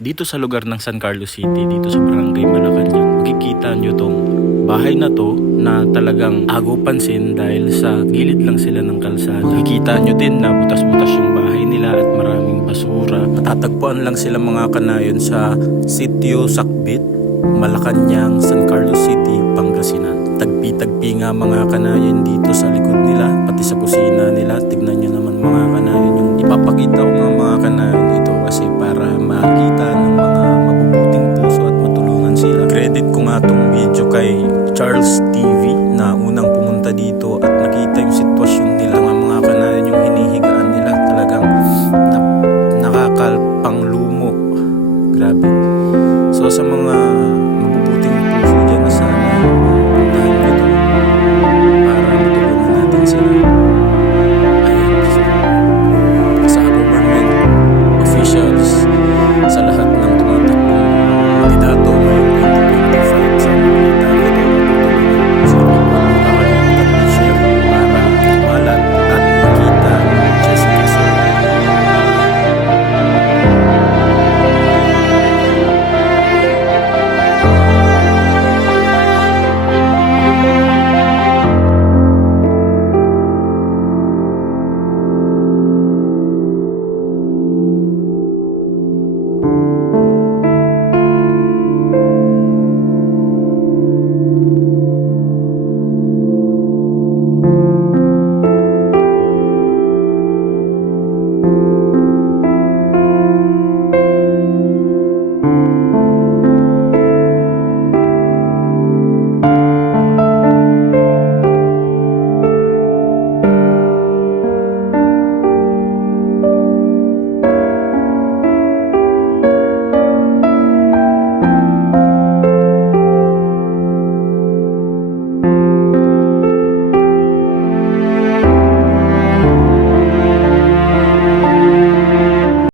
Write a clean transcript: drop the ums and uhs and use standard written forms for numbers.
Dito sa lugar ng San Carlos City, dito sa Barangay Malacanang, makikita nyo tong bahay na to na talagang agaw pansin dahil sa gilid lang sila ng kalsada. Makikita nyo din na butas-butas yung bahay nila at maraming basura. Matatagpuan lang sila mga kanayon sa Sitio Sakbit, Malacanang, San Carlos City, Pangasinan. Tagpi-tagpi nga mga kanayon dito sa likod nila, pati sa kusina nila. Tignan nyo naman mga kanayon yung ipapakita ko mga kanayon dito kasi para makita ng mga mabubuting puso at matulungan sila. Credit ko nga tong video kay Charles TV na unang pumunta dito at nakita yung sitwasyon nila mga kanayon, yung hinihigaan nila talagang nakakalpang lumo. Grabe. So sa mga